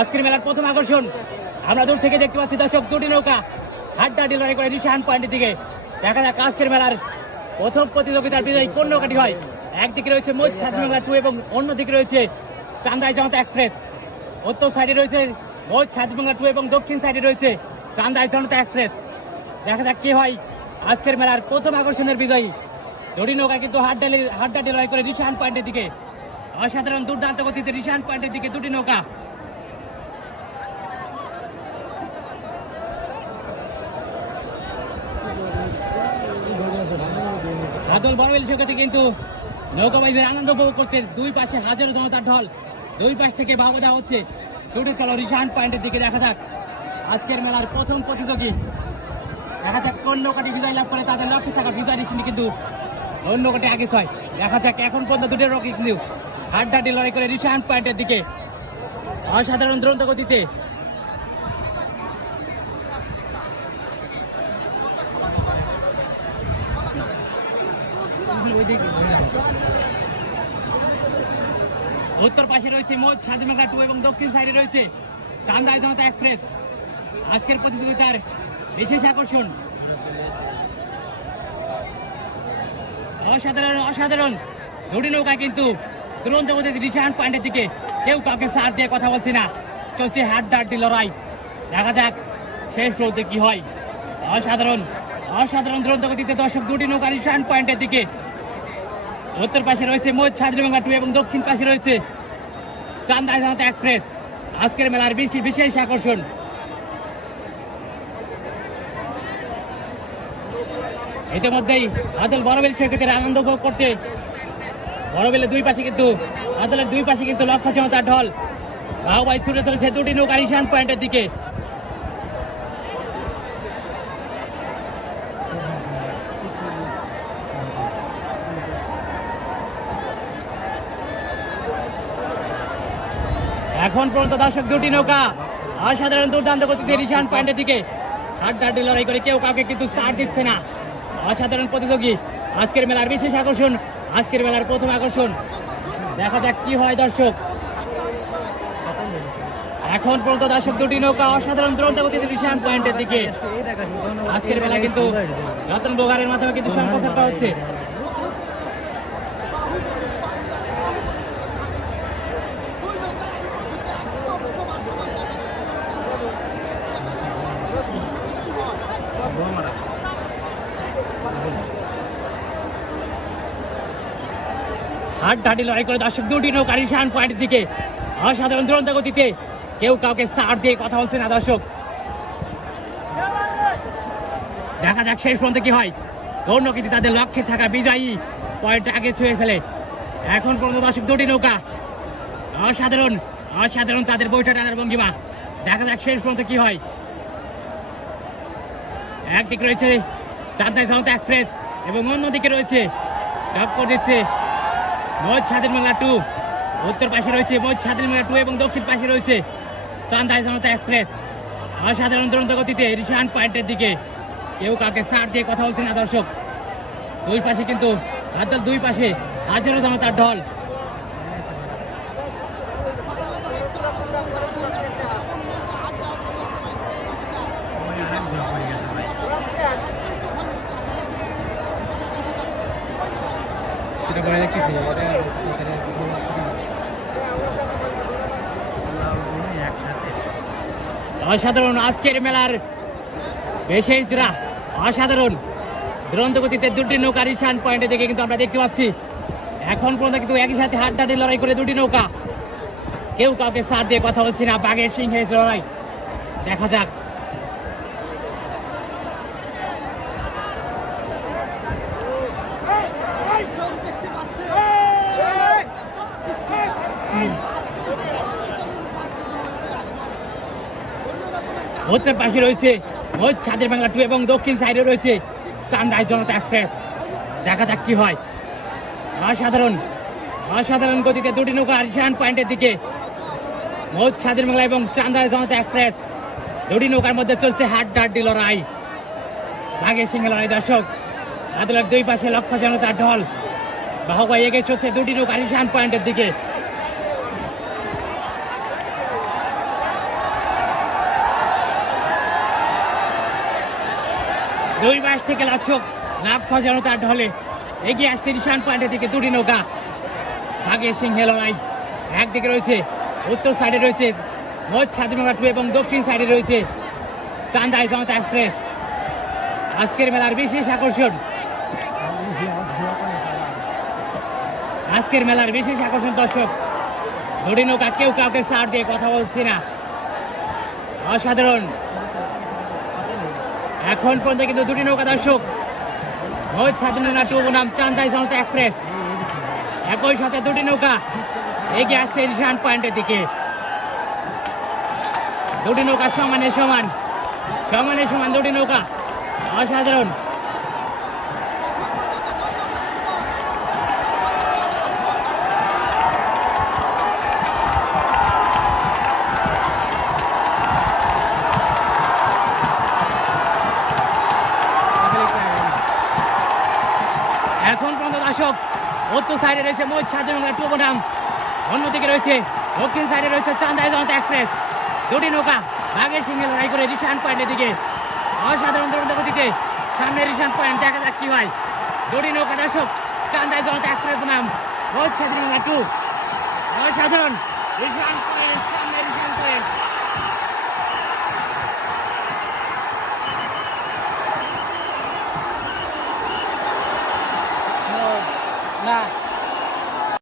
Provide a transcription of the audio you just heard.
আজকের মেলার প্রথম আকর্ষণ। আমরা দূর থেকে দেখতে পাচ্ছি দর্শক দুটি নৌকা। হাড্ডাহাড্ডি লড়াই করে রিশান পয়েন্টের দিকে। দেখা যাক আজকের মেলার প্রথম প্রতিযোগিতার বিজয়ী কোন নৌকাটি হয়। একদিকে রয়েছে মোজ স্বাধীনতা টু এবং অন্যদিকে রয়েছে চান্দাই জনতা এক্সপ্রেস। উত্তর সাইডে রয়েছে মোজ স্বাধীনতা টু এবং দক্ষিণ সাইডে রয়েছে চান্দাই জনতা এক্সপ্রেস। দেখা যাক কি হয় আজকের মেলার প্রথম আকর্ষণের বিজয়ী। দড়ি নৌকা কিন্তু হাড্ডালি হাড্ডাটি লড়াই করে রিশান পয়েন্টের দিকে। অসাধারণ দুর্দান্ত গতিতে রিশান পয়েন্টের দিকে দুটি নৌকা। হাদল বড়বেল সৈকতে কিন্তু নৌকাবাইদের আনন্দ উপভোগ করতে দুই পাশে হাজারো জনতার ঢল। দুই পাশ থেকে বাবু দেওয়া হচ্ছে। ছুটে চলো রিশান পয়েন্টের দিকে দেখা যাক। আজকের মেলার প্রথম প্রতিযোগী। দেখা যাক কোন নৌকাটি বিজয় লাভ করে, তাদের লক্ষ্যে থাকা বিজয় নিশ্চিত কিন্তু অন্য নৌকাটি আগে ছয়। দেখা যাক এখন পর্যন্ত দুটো রকি কিন্তু হাড্ডাহাড্ডি লড়াই করে রিশান পয়েন্টের দিকে। অসাধারণ দ্রুত গতিতে উত্তর পাশে রয়েছে মোট স্বাধীনতা টু এবং দক্ষিণ সাইডে রয়েছে চান্দাই জনতা এক্সপ্রেস আজকের প্রতিযোগিতার বিশেষ আকর্ষণ। অসাধারণ অসাধারণ দুটি নৌকা কিন্তু তুরন্ত গতিতে পয়েন্টের দিকে কেউ কাউকে সার দিয়ে কথা বলছে না। চলছে হাড্ডাহাড্ডি লড়াই। দেখা যাক শেষ পর্যন্ত কি হয়। অসাধারণ অসাধারণ দুরন্ত গতিতে দর্শক দুটি নৌকা রিশান পয়েন্টের দিকে উত্তর পাশে রয়েছে মোট স্বাধীনগঙ্গা টু এবং দক্ষিণ পাশে রয়েছে চান্দাই জনতা এক্সপ্রেস আজকের মেলার বৃষ্টি বিশেষ আকর্ষণ। ইতিমধ্যেই আদল বড়বেল সৈকতের আনন্দ উপভোগ করতে। বড়বেলের দুই পাশে কিন্তু আদলের দুই পাশে কিন্তু লক্ষ্য জনতার ঢল। বাহুবাই ছুটে চলেছে দুটি নৌকা রিশান পয়েন্টের দিকে। এখন পর্যন্ত দর্শক দুটি নৌকা অসাধারণ দুর্দান্ত গতিতে রিশান পয়েন্টের দিকে। হাড্ডাহাড্ডি লড়াই করে কেউ কাউকে কিন্তু স্টার্ট দিচ্ছে না। অসাধারণ প্রতিযোগী আজকের মেলার বিশেষ আকর্ষণ, আজকের মেলার প্রথম আকর্ষণ। দেখা যাক কি হয় দর্শক। এখন পর্যন্ত দর্শক দুটি নৌকা অসাধারণ দুরন্ত গতিতে রিশান পয়েন্টের দিকে। আজকের বেলা কিন্তু রতন বোগারের মাধ্যমে কিন্তু সম্প্রচার হচ্ছে। ঢাটি লড়াই করে দর্শক দুটি নৌকা রিশান পয়েন্টের দিকে। অসাধারণ দুরন্ত গতিতে কেউ কাউকে সার দিয়ে কথা বলছে না দর্শক। দেখা যাক শেষ পর্যন্ত কি হয়। কোন নৌকিটি তাদের লক্ষ্যে থাকা বিজয়ী পয়েন্ট আগে ছুঁয়ে ফেলে। এখন পর্যন্ত দর্শক দুটি নৌকা। অসাধারণ অসাধারণ তাদের বৈঠক টানার ভঙ্গিমা। দেখা যাক শেষ পর্যন্ত কি হয়। একদিকে রয়েছে চাঁদাই সাউথ এক্সপ্রেস এবং অন্যদিকে রয়েছে টক্কর দিচ্ছে মোজ স্বাধীন বাংলা টু। উত্তর পাশে রয়েছে মোজ স্বাধীন বাংলা টু এবং দক্ষিণ পাশে রয়েছে চান্দাই জনতা এক্সপ্রেস। অসাধারণ দুরন্ত গতিতে রিশান পয়েন্টের দিকে কেউ কাউকে সার দিয়ে কথা বলছে না, দর্শক। দুই পাশে কিন্তু রাজ্যের দুই পাশে হাজারো জনতার ঢল। অসাধারণ আজকের মেলার বিশেষ জোড়া, অসাধারণ। দুরন্ত গতিতে দুটি নৌকা রিশান পয়েন্টে দেখে কিন্তু আমরা দেখতে পাচ্ছি। এখন পর্যন্ত কিন্তু একই সাথে হাড্ডাডি লড়াই করে দুটি নৌকা। কেউ কাউকে সার দিয়ে কথা বলছি না, বাঘের সিংহের লড়াই। দেখা যাক। উত্তর পাশে রয়েছে মোজ ছাদের বাংলা টু এবং দক্ষিণ সাইডে রয়েছে চান্দাই জনতা এক্সপ্রেস দেখা যাক কি হয়। অসাধারণ অসাধারণ গতিতে দুটি নৌকা আরিসান পয়েন্টের দিকে। মোজ ছাদের বাংলা এবং চান্দাই জনতা এক্সপ্রেস দুটি নৌকার মধ্যে চলছে হাড্ডা হাড্ডি লড়াই। বাঘের সিংহে লড়াই, দর্শক। আদালত দুই পাশে লক্ষ জনতার ঢল। বাহবা এগিয়ে চলছে দুটি নৌকা আরিসান পয়েন্টের দিকে। দুই মাস থেকে লাচ্ছক। লাভ খসানো তার ঢলে। এগিয়ে আসছে নিশান পয়েন্টের দিকে দুটি নৌকা। ভাগের সিংহে লড়াই। একদিকে রয়েছে উত্তর সাইডে রয়েছে মোট স্বাধীনতা টু এবং দক্ষিণ সাইডে রয়েছে চান্দাই জনতা এক্সপ্রেস আজকের মেলার বিশেষ আকর্ষণ। আজকের মেলার বিশেষ আকর্ষণ দর্শক। দুটি নৌকা কেউ কাউকে সার দিয়ে কথা বলছে না। অসাধারণ। এখন পর্যন্ত কিন্তু দুটি নৌকা দর্শক। মোট স্বাধীনতা টু নাম চান্দাই জনতা এক্সপ্রেস একই সাথে দুটি নৌকা এগিয়ে আসছে নিশান পয়েন্টের দিকে। দুটি নৌকা সমানে সমান সমানে সমান দুটি নৌকা। অসাধারণ। দর্শক উত্তর সাইডে রয়েছে মোট স্বাধীনতা টু বনাম অন্যদিকে রয়েছে দক্ষিণ সাইডে রয়েছে চান্দাই জনতা এক্সপ্রেস দুটি নৌকা ভাগের সিংহে লড়াই করে রিশান পয়েন্টের দিকে। অসাধারণ দুরন্ত গতিতে সামনে রিশান পয়েন্ট, দেখা যাক কি হয়। দুটি নৌকা দর্শক চান্দাই জনতা এক্সপ্রেস বনাম মোট স্বাধীনতা টু অসাধারণ রিশান পয়েন্ট, সামনে রিশান পয়েন্ট। না